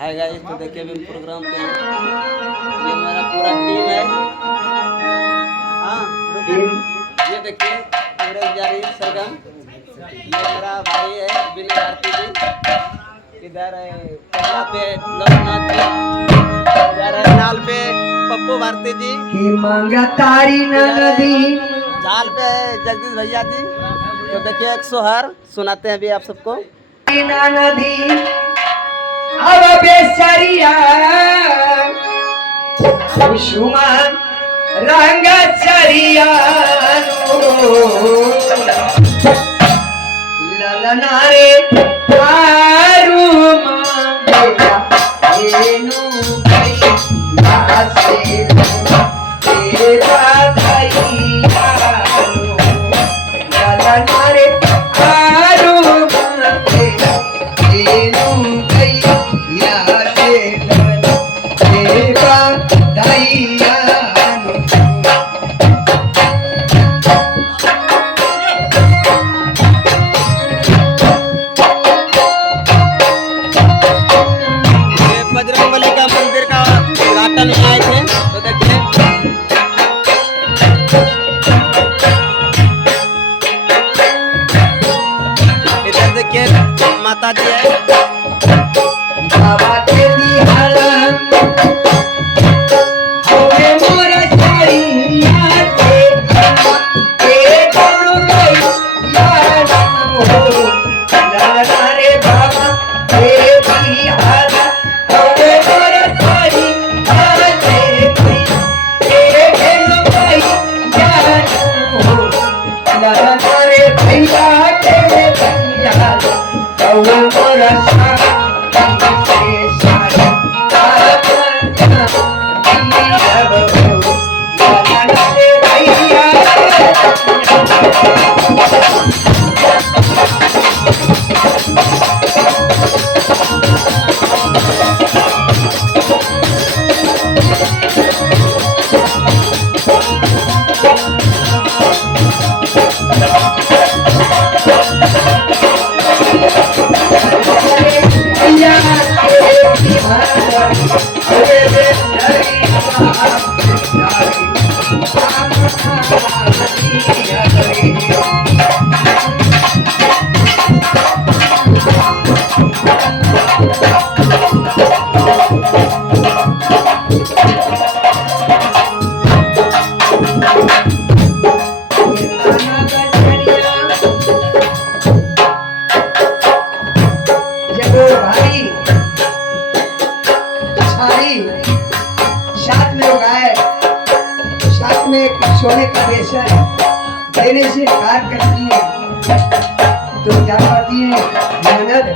Hi guys, तो देखिए अभी प्रोग्राम पे हैं। ये मेरा पूरा टीम है। हाँ, ये देखिए अंग्रेज जारी सरगम। ये मेरा भाई है बिना भारती जी। इधर है कमला पे लोकनाथ जी। इधर है नाल पे पप्पू भारती जी। की मांगा तारी नदी झाल पे जगदीश भैया जी। तो देखिए एक सोहर सुनाते हैं अभी आप सबको। नदी अब बेसरिया कुसुमान रंग चरिया ललना रे आरू मांगेला एनु भैया से तेरा धैया ललना रे आरू मांगेला एनु भैया से तेरा धैया बजरंगबली का मंदिर का उद्घाटन आए थे। तो देखिए इधर देखिए माता जी है। बाबा के दिहाड़ा होवे मोर साईया से ए गुरु गैया हो लाला रे बाबा के दिहाड़ा होवे मोर साईया से ए गुरु गैया हो लाला रे भैया के भैया होवे मोर साथ में लोग आए, साथ में सोने का बेसन देने से इनकार करती है तो क्या पाती है मेहनत